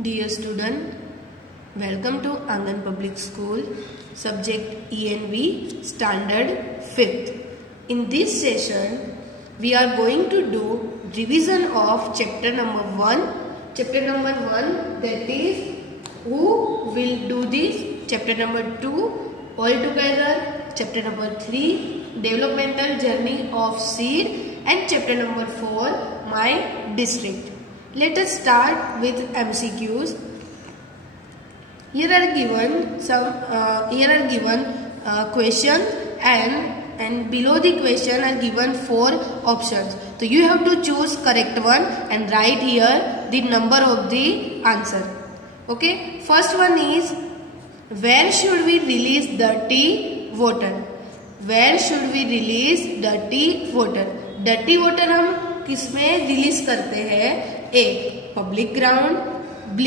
Dear student, welcome to Angan Public School, subject ENV, standard 5th. In this session, we are going to do revision of chapter number 1. Chapter number 1, that is, who will do this? Chapter number 2, all together. Chapter number 3, developmental journey of seed. And chapter number 4, my district. Let us start with MCQs. Here are given questions and below the question are given 4 options. So you have to choose correct one and write here the number of the answer. Okay. First one is, where should we release dirty water? Where should we release dirty water? Dirty water हम किसमें release करते हैं? A, public ground. B,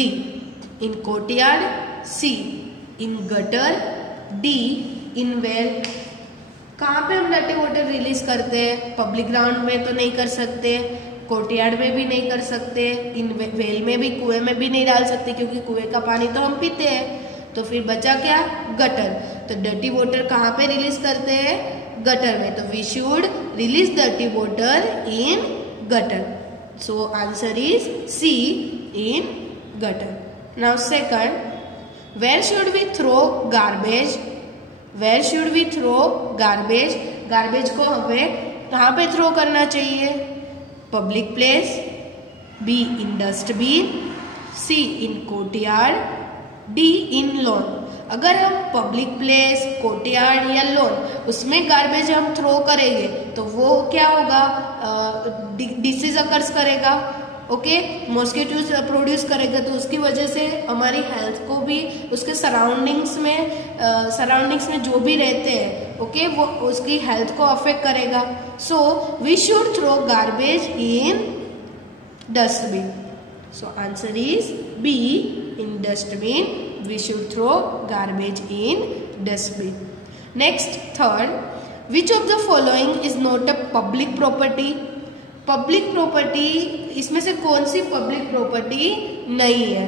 in courtyard. C, in gutter. D, in well. कहाँ पे हम dirty water release करते हैं? Public ground में तो नहीं कर सकते, कोर्टयार्ड में भी नहीं कर सकते, इन वेल में भी, कुएं में भी नहीं डाल सकते क्योंकि कुएं का पानी तो हम पीते हैं. तो फिर बचा क्या? गटर. तो डर्टी वाटर कहाँ पे रिलीज करते हैं? गटर में. तो we should release dirty water in gutter. So answer is C, in gutter. Now second, where should we throw garbage? Where should we throw garbage? Garbage को हमें कहाँ पे थ्रो करना चाहिए? Public place. B, in dustbin. C, in courtyard. D, in lawn. अगर हम public place, courtyard या lawn उसमें गार्बेज हम थ्रो करेंगे तो वो क्या होगा? डिसीज अकर्स करेगा. ओके, मॉस्किटोज प्रोड्यूस करेगा. तो उसकी वजह से हमारी हेल्थ को भी, उसके सराउंडिंग्स में जो भी रहते हैं, ओके, वो उसकी हेल्थ को अफेक्ट करेगा. So we should throw garbage in dustbin. So answer is B, in dustbin. We should throw garbage in dustbin. Next, third, which of the following is not a public property? Public property, इसमें से कौन सी public property नहीं है?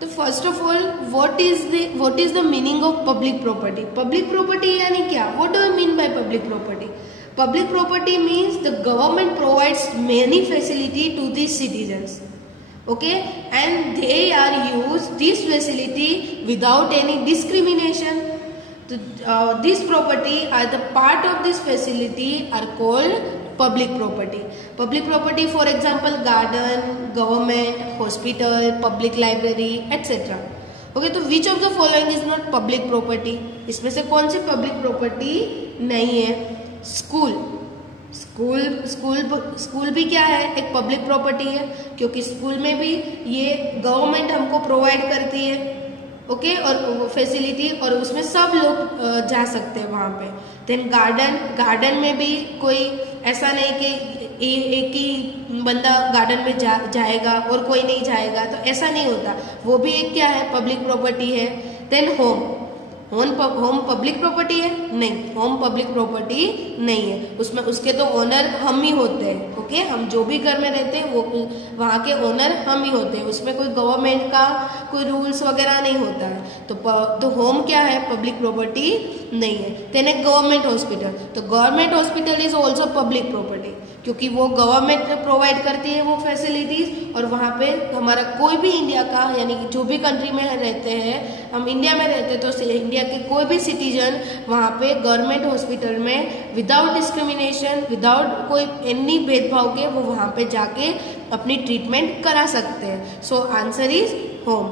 तो first of all, what is the meaning of public property? Public property यानी क्या? What do I mean by public property? Public property means the government provides many facility to the citizens. Okay, and they are used this facility without any discrimination. This property are the part of this facility are called public property. Public property, for example, garden, government, hospital, public library, etc. Okay, तो which of the following is not public property? इसमें से कौन सी public property नहीं है? School भी क्या है? एक पब्लिक प्रॉपर्टी है, क्योंकि स्कूल में भी ये गवर्नमेंट हमको प्रोवाइड करती है. ओके, और फैसिलिटी, और उसमें सब लोग जा सकते हैं वहाँ पे. देन गार्डन में भी कोई ऐसा नहीं कि एक ही बंदा गार्डन में जाएगा और कोई नहीं जाएगा, तो ऐसा नहीं होता. वो भी एक क्या है? पब्लिक प्रॉपर्टी है. देन होम पब्लिक प्रॉपर्टी है? नहीं, होम पब्लिक प्रॉपर्टी नहीं है. उसमें उसके तो ओनर हम ही होते हैं. ओके, हम जो भी घर में रहते हैं वो वहाँ के ओनर हम ही होते हैं. उसमें कोई गवर्नमेंट का कोई रूल्स वगैरह नहीं होता है. तो होम क्या है? पब्लिक प्रॉपर्टी नहीं है. देन एक गवर्नमेंट हॉस्पिटल, तो government hospital is also public property, क्योंकि वो गवर्नमेंट प्रोवाइड करती है वो फैसिलिटीज. और वहाँ पे हमारा कोई भी इंडिया का, यानी कि जो भी कंट्री में रहते हैं, हम इंडिया में रहते हैं, तो इंडिया के कोई भी सिटीजन वहाँ पे गवर्नमेंट हॉस्पिटल में विदाउट डिस्क्रिमिनेशन, विदाउट कोई एनी भेदभाव के, वो वहाँ पे जाके अपनी ट्रीटमेंट करा सकते हैं. So answer is home,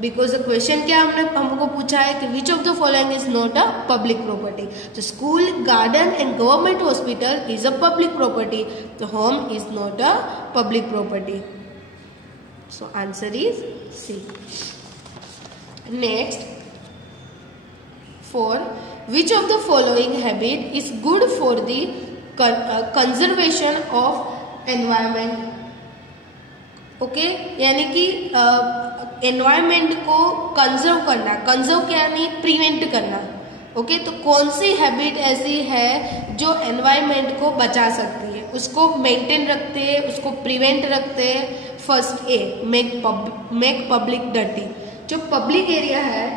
because the question क्या हमको पूछा है कि which of the following is not a public property. तो school, garden and government hospital is a public property. तो home is not a public property. So answer is C. Next, 4, which of the following habit is good for the conservation of environment? Okay, यानी कि environment को conserve करना. Conserve क्या नहीं? Prevent करना. Okay, तो कौन सी हैबिट ऐसी है जो एनवायरमेंट को बचा सकती है, उसको मेंटेन रखते हैं, उसको प्रिवेंट रखते हैं first A, make public dirty. जो पब्लिक एरिया है,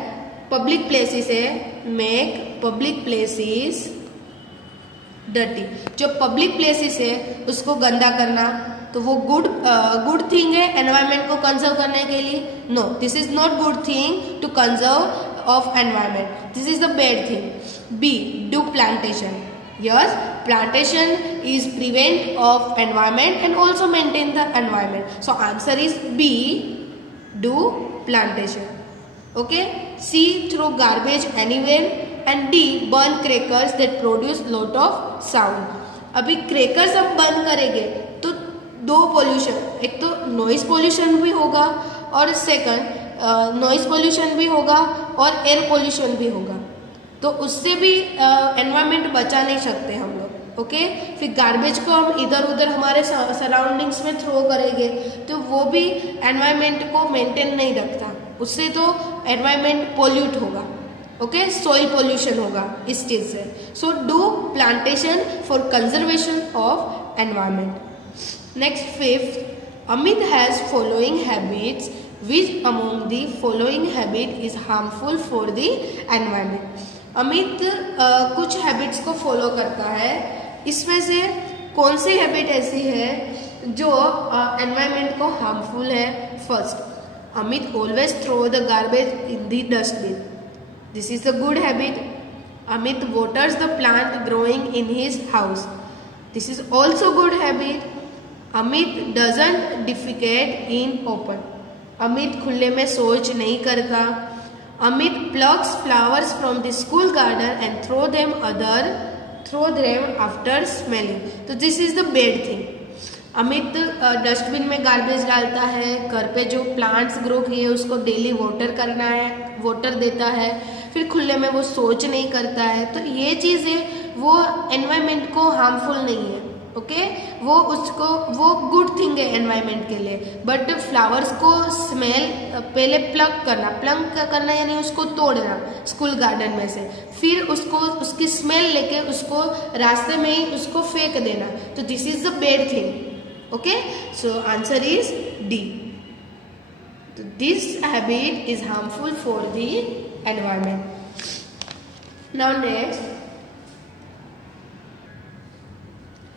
पब्लिक प्लेसेस है, मेक पब्लिक प्लेसेस डर्टी। जो पब्लिक प्लेसेस है उसको गंदा करना, तो वो गुड थिंग है एनवायरमेंट को कंजर्व करने के लिए? No, this is not good thing to conserve of environment, this is the bad thing. B, do plantation. Yes, plantation is prevent of environment and also maintain the environment. So answer is B, do plantation. Okay. C, throw garbage anywhere. And D, burn crackers that produce lot of sound. अभी crackers हम burn करेंगे तो दो pollution, एक तो noise pollution भी होगा और second noise pollution भी होगा और air pollution भी होगा, तो उससे भी एनवायरमेंट बचा नहीं सकते हम लोग। ओके, फिर गार्बेज को हम इधर उधर हमारे सराउंडिंग्स में थ्रो करेंगे तो वो भी एनवायरमेंट को मेंटेन नहीं रखता, उससे तो एनवायरमेंट पोल्यूट होगा। ओके, सॉइल पोल्यूशन होगा इस चीज से। So do plantation for conservation of environment. Next, fifth, Amit has following habits, which among the following habit is harmful for the environment. Amit कुछ हैबिट्स को फॉलो करता है, इसमें से कौन सी हैबिट ऐसी है जो एनवायरमेंट को हार्मफुल है? First, Amit always throw the garbage in the dustbin, this is the good habit. Amit waters the plant growing in his house, this is also good habit. Amit doesn't defecate in open, Amit खुले में शौच नहीं करता। Amit plucks flowers from the school garden and throw them after smelling, तो this is the bad thing. Amit dustbin में garbage डालता है, घर पे जो प्लांट्स ग्रो किए उसको डेली वाटर देता है, फिर खुले में वो शौच नहीं करता है, तो ये चीज़ है वो एनवायरमेंट को हार्मफुल नहीं है। ओके, वो गुड थिंग है एनवायरमेंट के लिए। बट फ्लावर्स को स्मेल पहले प्लग करना यानी उसको तोड़ना स्कूल गार्डन में से, फिर उसकी स्मेल लेके उसको रास्ते में ही उसको फेंक देना, तो this is the bad thing. Okay, so answer is D, this habit is harmful for the environment. Now next,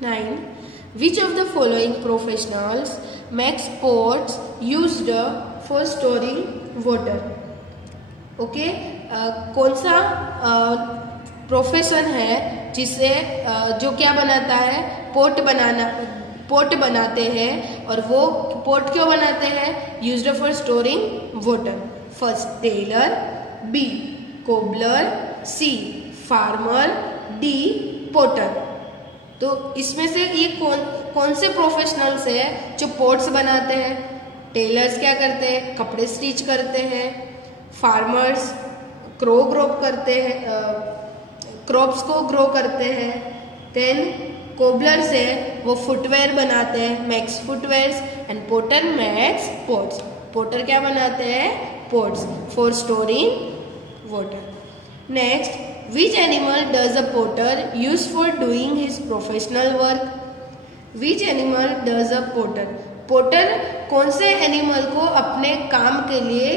9. Which of the following professionals makes pots used for storing water? Okay, कौन सा profession है जिससे जो क्या बनाता है, pot बनाते हैं, और वो पोट क्यों बनाते हैं? Used for storing water. First, tailor. B, cobbler. C, farmer. D, potter. तो इसमें से ये कौन से प्रोफेशनल्स है जो पोट्स बनाते हैं? टेलर्स क्या करते हैं? कपड़े स्टिच करते हैं। फार्मर्स क्रॉप्स को ग्रो करते हैं। देन कोबलर्स है, वो फुटवेयर बनाते हैं, makes footwears. And potter makes pots, potter क्या बनाते हैं? Pots for storing water. Next, which animal does a potter use for doing his professional work? Which animal does a potter? Potter कौन से animal को अपने काम के लिए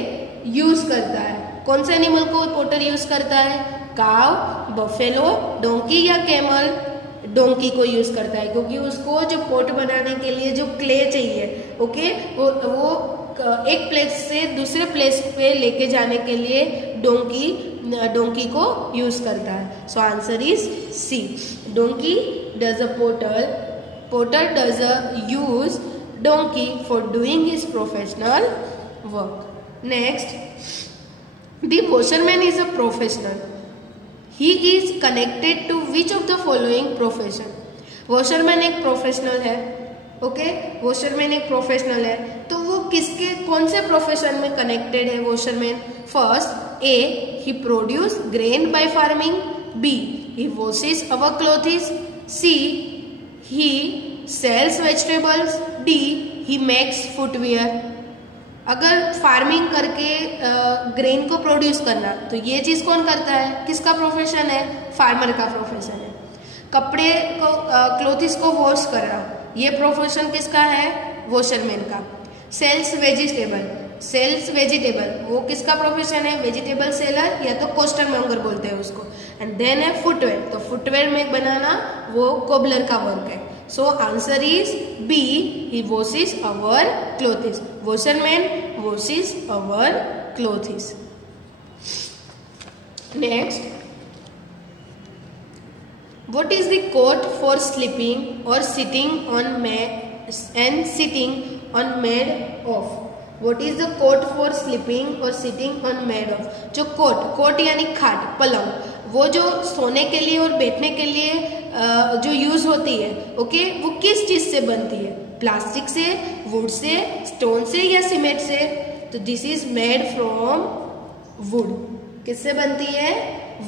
यूज करता है? कौन से एनिमल को पोटर यूज करता है? काव, बफेलो, डोंकी या कैमल? डोंकी को यूज करता है, क्योंकि उसको जो पोट बनाने के लिए जो क्ले चाहिए, ओके, वो एक प्लेस से दूसरे प्लेस पे लेके जाने के लिए डोंकी को यूज करता है। So answer is C, donkey does a potter does a use donkey for doing his professional work. Next, the washerman is a professional, he is connected to which of the following profession? Washerman एक professional है, okay, washerman एक professional है, तो वो कौन से profession में connected है washerman? First, A, he produce grain by farming. B, he washes our clothes. C, he sells vegetables. D, he makes footwear. अगर फार्मिंग करके ग्रेन को प्रोड्यूस करना, तो ये चीज कौन करता है? किसका प्रोफेशन है? फार्मर का प्रोफेशन है। कपड़े को क्लोथ्स को वॉश करना, ये प्रोफेशन किसका है? वॉशरमैन का। सेल्स वेजिटेबल, सेल्स वेजिटेबल वो किसका प्रोफेशन है? वेजिटेबल सेलर या तो कोस्टर मॉन्गर बोलते हैं उसको। एंड देन है फुटवेयर, तो फुटवेयर में बनाना वो कोबलर का वर्क है। So answer is B, he washes our clothes, washerman washes our clothes. Next, what is the coat for sleeping or sitting on and sitting on made of? What is the coat for sleeping or sitting on made of? जो coat यानी खाट, पलंग, वो जो सोने के लिए और बैठने के लिए जो यूज होती है, ओके, वो किस चीज से बनती है? प्लास्टिक से, वुड से, स्टोन से या सीमेंट से? तो this is made from would. किससे बनती है?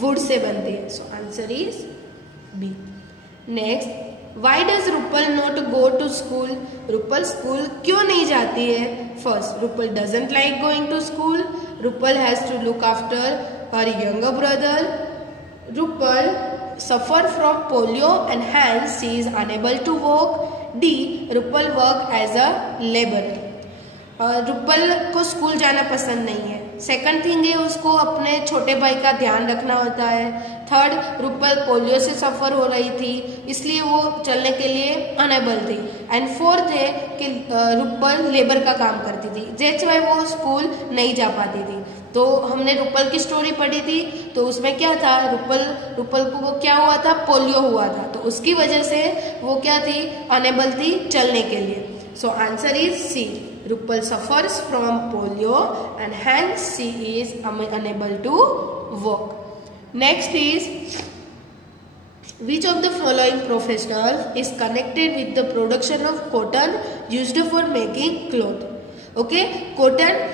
वुड से बनती है। So answer is B. Next, why does Rupal not go to school? Rupal school क्यों नहीं जाती है? First, Rupal doesn't like going to school. Rupal has to look after her younger brother. Rupal suffer from polio and hence she is unable to walk. D. Rupal work as a laborer. Rupal को school जाना पसंद नहीं है। Second thing है उसको अपने छोटे भाई का ध्यान रखना होता है। थर्ड, रुपल पोलियो से सफर हो रही थी इसलिए वो चलने के लिए अनेबल थी। एंड फोर्थ है कि रुपल लेबर का काम करती थी, दैट्स व्हाई वो स्कूल नहीं जा पाती थी। तो हमने रुपल की स्टोरी पढ़ी थी, तो उसमें क्या था, रुपल को वो क्या हुआ था? पोलियो हुआ था, तो उसकी वजह से वो क्या थी? अनेबल थी चलने के लिए। So answer is C, Rupal suffers from polio and hence she is unable to walk. Next is, which of the following professionals is connected with the production of cotton used for making cloth? Okay, cotton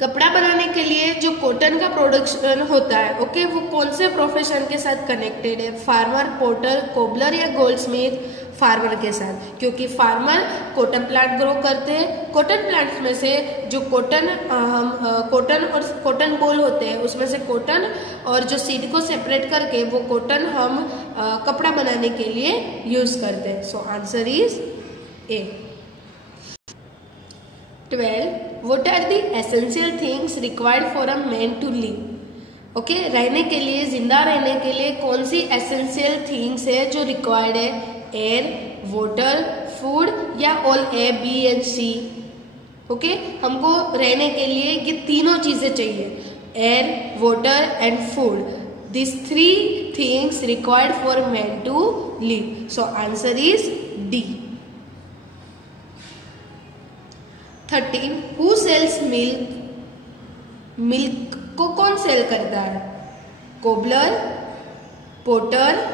कपड़ा बनाने के लिए जो cotton का production होता है, okay, वो कौन से प्रोफेशन के साथ कनेक्टेड है? फार्मर, पोर्टर, कोबलर या गोल्डस्मिथ? फार्मर के साथ, क्योंकि फार्मर कॉटन प्लांट ग्रो करते हैं। कॉटन प्लांट में से जो कॉटन और कॉटन बॉल होते हैं उसमें से कॉटन और जो सीड को सेपरेट करके वो कॉटन हम कपड़ा बनाने के लिए यूज करते हैं। So answer is a. 12. What are the essential things required for a man to live? Okay, रहने के लिए, जिंदा रहने के लिए कौन सी एसेंशियल थिंग्स है जो रिक्वायर्ड है? एयर, वाटर, फूड या all A, B and C? Okay, हमको रहने के लिए ये तीनों चीजें चाहिए, air, water and food. This 3 things required for man to live. So answer is D. 13. Who sells milk? Milk को कौन सेल करता है? कोबलर, पोर्टर,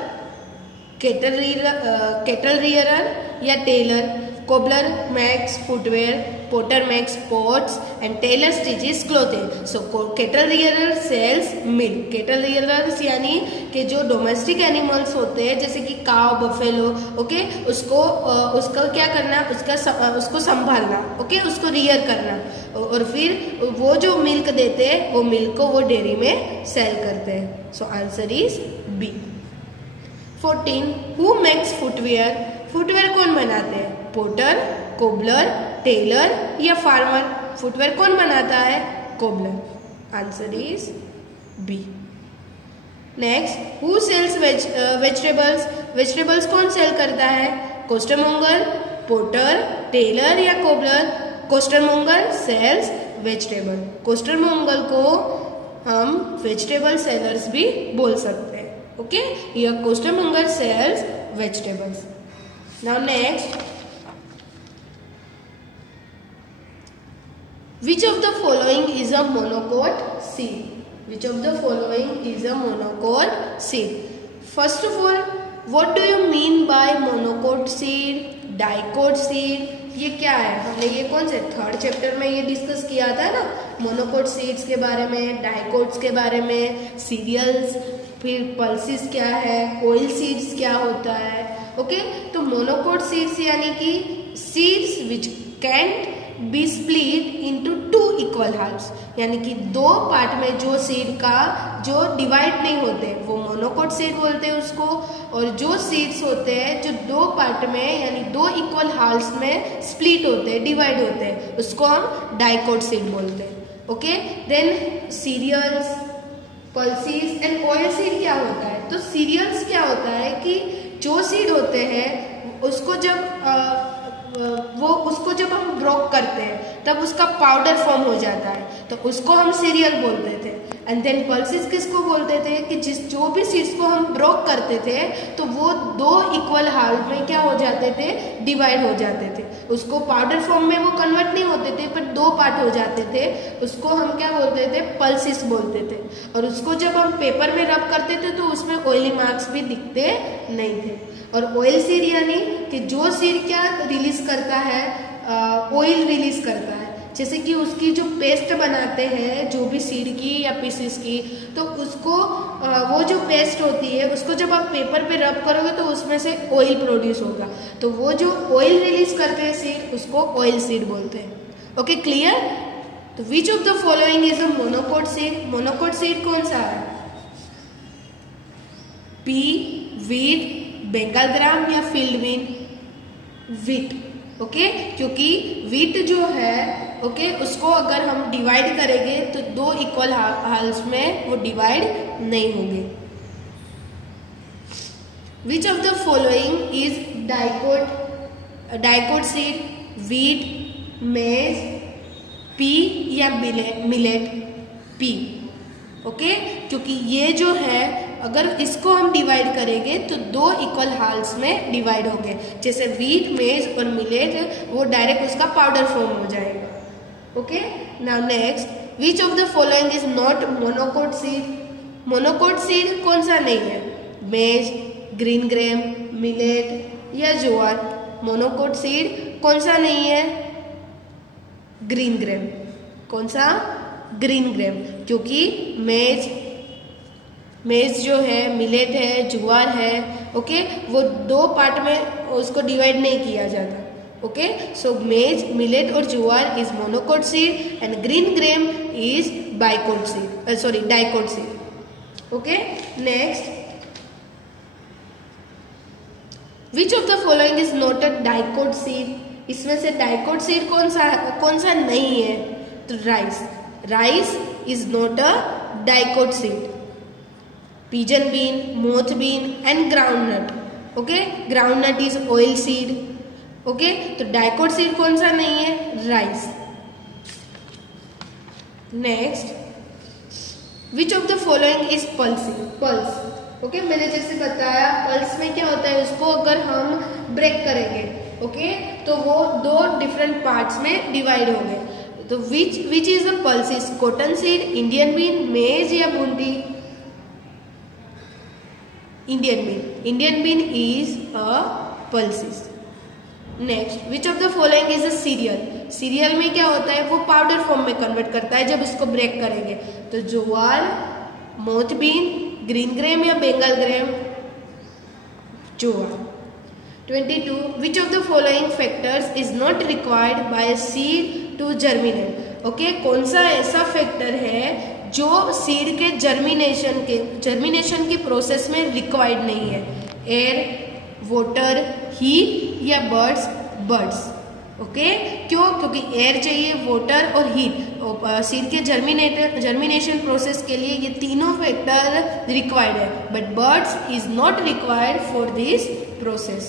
केटल रियरर या tailor? Cobbler makes footwear, potter makes pots and tailor stitches clothing. So cattle rearer sells milk. Cattle rearers यानी कि जो domestic animals होते हैं जैसे कि काव, बफेलो, ओके, उसका क्या करना? उसको संभालना, ओके, उसको रियर करना, और फिर वो जो मिल्क देते हैं वो मिल्क को वो डेयरी में सेल करते हैं। So answer is B. 14. Who makes footwear? Footwear कौन बनाते हैं? पोर्टर, कोबलर, टेलर या फार्मर? फुटवेयर कौन बनाता है? Cobbler. Answer is B. Next, who sells vegetables? Vegetables कौन सेल करता है? कोस्टरमोंगर, पोर्टर, टेलर या cobbler? Costermonger sells vegetable. Costermonger को हम वेजिटेबल सेलर्स भी बोल सकते हैं। ओके, यह costermonger sells vegetables. Now next, which of the following is a monocot seed? Which of the following is a monocot seed? First of all, what do you mean by monocot seed, dicot seed? ये क्या है? हमने ये कौन से 3rd chapter में ये discuss किया था ना, मोनोकोट सीड्स के बारे में, डाइकोट्स के बारे में, सीरियल्स, फिर पल्सिस क्या है, ऑयल सीड्स क्या होता है। ओके, तो मोनोकोट सीड्स यानी कि seeds which can't be split into 2 equal halves, यानी कि 2 पार्ट में जो सीड का जो डिवाइड नहीं होते वो मोनोकोट सीड बोलते हैं उसको, और जो सीड्स होते हैं जो 2 पार्ट में यानी 2 इक्वल हाफ्स में स्प्लिट होते हैं, डिवाइड होते हैं, उसको हम डाइकोट सीड बोलते हैं। Okay, then cereals, pulses and oil seed क्या होता है? तो सीरियल्स क्या होता है कि जो सीड होते हैं उसको जब हम ब्रोक करते हैं तब उसका पाउडर फॉर्म हो जाता है, तो उसको हम सीरियल बोलते थे। एंड देन पल्सेस किसको बोलते थे कि जो भी सीड्स को हम ब्रोक करते थे तो वो 2 इक्वल हाफ में क्या हो जाते थे, डिवाइड हो जाते थे, उसको पाउडर फॉर्म में वो कन्वर्ट नहीं होते थे पर 2 पार्ट हो जाते थे, उसको हम क्या बोलते थे, पल्सेस बोलते थे। और उसको जब हम पेपर में रब करते थे तो उसमें ऑयली मार्क्स भी दिखते नहीं थे। और ऑयल सीड यानी कि जो सीड क्या रिलीज करता है, ऑयल रिलीज करता है, जैसे कि उसकी जो पेस्ट बनाते हैं जो भी सीड की या पीसेस की, तो उसको वो जो पेस्ट होती है उसको जब आप पेपर पे रब करोगे तो उसमें से ऑयल प्रोड्यूस होगा, तो वो जो ऑयल रिलीज करते हैं सीड उसको ऑयल सीड बोलते हैं। Okay, clear? तो which of the following is a monocot seed? Monocot seed कौन सा है? पी, वीट, बंगाल ग्राम या फील्ड बीन? वीट। ओके, क्योंकि वीट जो है ओके उसको अगर हम डिवाइड करेंगे तो 2 इक्वल हाल्स में वो डिवाइड नहीं होंगे। विच of the following is dicot seed? Wheat, मेज, पी या मिलेट? पी। ओके, क्योंकि ये जो है अगर इसको हम डिवाइड करेंगे तो 2 इक्वल हाल्स में डिवाइड होंगे, जैसे वीट, मेज और मिलेट वो डायरेक्ट उसका पाउडर फॉर्म हो जाएगा। Okay, now next, which of the following is not monocot seed? Monocot seed कौन सा नहीं है? मेज, ग्रीन ग्रेम, मिलेट या ज्वार? मोनोकोट सीड कौन सा नहीं है? Green Graeme. कौन सा? ग्रीन ग्रेम, क्योंकि मेज जो है, मिलेट है, ज्वार है, ओके वो 2 पार्ट में उसको डिवाइड नहीं किया जाता। ओके, सो मेज, मिलेट और jowar is monocot seed and green gram is dicot seed, dicot seed. Okay, next, which of the following is not a dicot seed? इसमें से डाइकोट सीड कौन सा नहीं है? तो rice is not a dicot seed. Pigeon bean, moth bean and groundnut. Okay, groundnut is oil seed. Okay, तो dicot seed कौन सा नहीं है? Rice. Next, which of the following is pulse? Okay, मैंने जैसे बताया पल्स में क्या होता है, उसको अगर हम ब्रेक करेंगे ओके तो वो 2 डिफरेंट पार्ट्स में डिवाइड होंगे। तो which is the pulses? Cotton seed, Indian bean, maize या बूंदी? Indian bean is a pulses. Next, which of the following is a cereal? Cereal में क्या होता है, वो पाउडर फॉर्म में कन्वर्ट करता है जब उसको ब्रेक करेंगे। तो jowar, moth bean, green gram या Bengal gram? Jowar. 22, which of the following factors is not required by a seed to germinate? Okay, कौन सा ऐसा फैक्टर है जो सीड के जर्मिनेशन की प्रोसेस में रिक्वायर्ड नहीं है? एयर, वाटर, हीट या बर्ड्स? ओके, क्यों? क्योंकि एयर चाहिए, वाटर और हीट, सीड के जर्मिनेशन प्रोसेस के लिए ये तीनों फैक्टर रिक्वायर्ड है, but birds is not required for this process.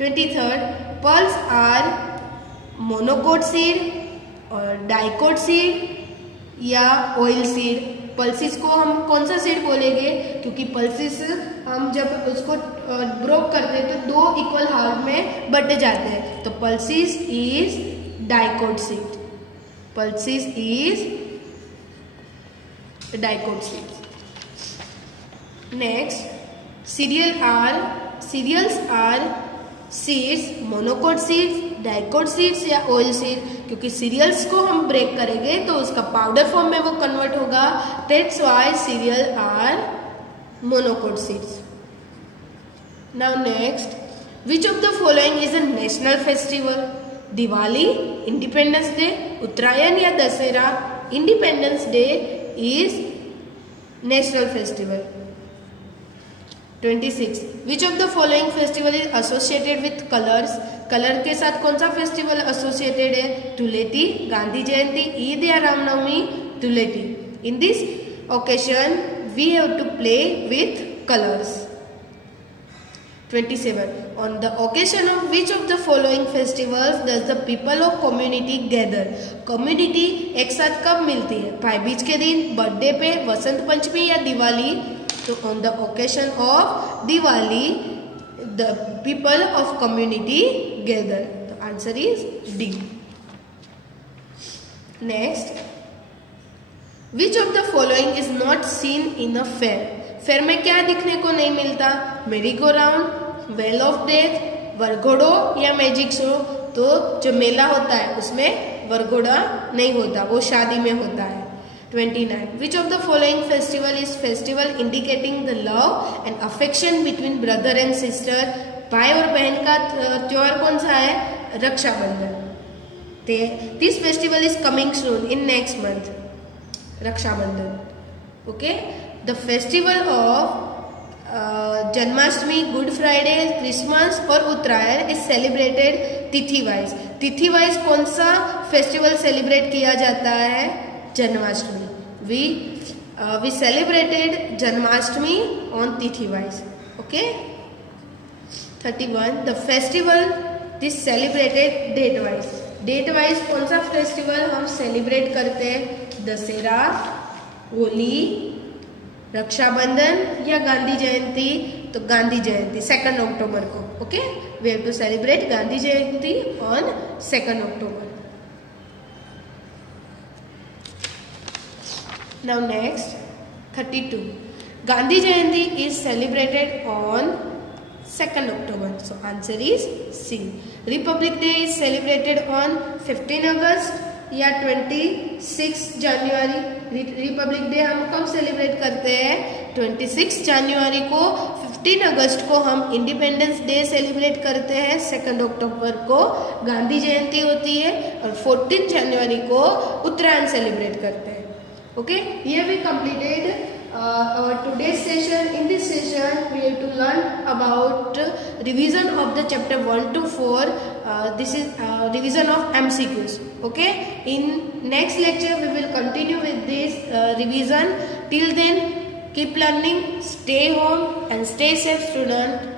23rd, pulse are monocot seed और डाइकोट सीड या ऑयल सीड? पल्सिस को हम कौन सा सीड बोलेंगे, क्योंकि पल्सिस हम जब उसको ब्रोक करते हैं तो 2 इक्वल हाफ में बट जाते हैं, तो pulses is dicot seed. Pulses is dicot seed. Next, cereals are seeds, monocot seeds, dicot seeds या ऑयल सीड? क्योंकि सीरियल्स को हम ब्रेक करेंगे तो उसका पाउडर फॉर्म में वो कन्वर्ट होगा, that's why cereal are monocot seeds. Now next, which of the following is a national festival? Diwali, Independence Day, Uttarayan या Dussehra, Independence Day is national festival. 26. Which of the following festival is associated with colours? Colour के साथ कौन सा festival associated है? धुलेटी, गांधी जयंती, ईद या Ramnavami? Dhuleti. In this occasion we have to play with colours. 27. On the occasion of which of the following festivals does the people of community gather? Community एक साथ कब मिलती है? भाई बीज के दिन, बर्थडे पे, वसंत पंचमी या दिवाली? तो on the occasion of Diwali, the people of community gather. The answer is D. Next, which of the following is not seen in a fair? Fair में क्या दिखने को नहीं मिलता? Merry go round, well of death, वरघोड़ो या magic show? तो जो मेला होता है उसमें वरघोड़ा नहीं होता, वो शादी में होता है। 29. Which of the following festival is festival indicating the love and affection between brother and sister? भाई और बहन का त्योहार कौन सा है? Rakshabandhan. This festival is coming soon in next month. Rakshabandhan. Okay? The festival of Janmashtami, Good Friday, Christmas और Uttarayan is celebrated tithi wise. तिथि वाइज कौन सा फेस्टिवल सेलिब्रेट किया जाता है? Janmashtami. We celebrated Janmashtami on tithi wise. Okay. 31. The festival this celebrated date wise. Date wise कौन सा festival हम सेलिब्रेट करते हैं? दशहरा, होली, रक्षाबंधन या गांधी जयंती? तो गांधी जयंती 2 अक्टूबर को। Okay, we have to celebrate Gandhi Jayanti on 2 October. Now next 32. Gandhi Jayanti is celebrated on 2 October, so answer is C. Republic Day is celebrated on 15 August या 26 जनवरी। रिपब्लिक डे हम कब सेलिब्रेट करते हैं? 26 जनवरी को। 15 अगस्त को हम इंडिपेंडेंस डे सेलिब्रेट करते हैं। 2 अक्टूबर को गांधी जयंती होती है और 14 जनवरी को उत्तरायण सेलिब्रेट करते हैं। ओके, ये भी completed our today's session. In this session we have to learn about revision of the chapter 1 to 4. This is revision of MCQs. Okay, in next lecture we will continue with this revision. Till then, keep learning, stay home and stay safe, student.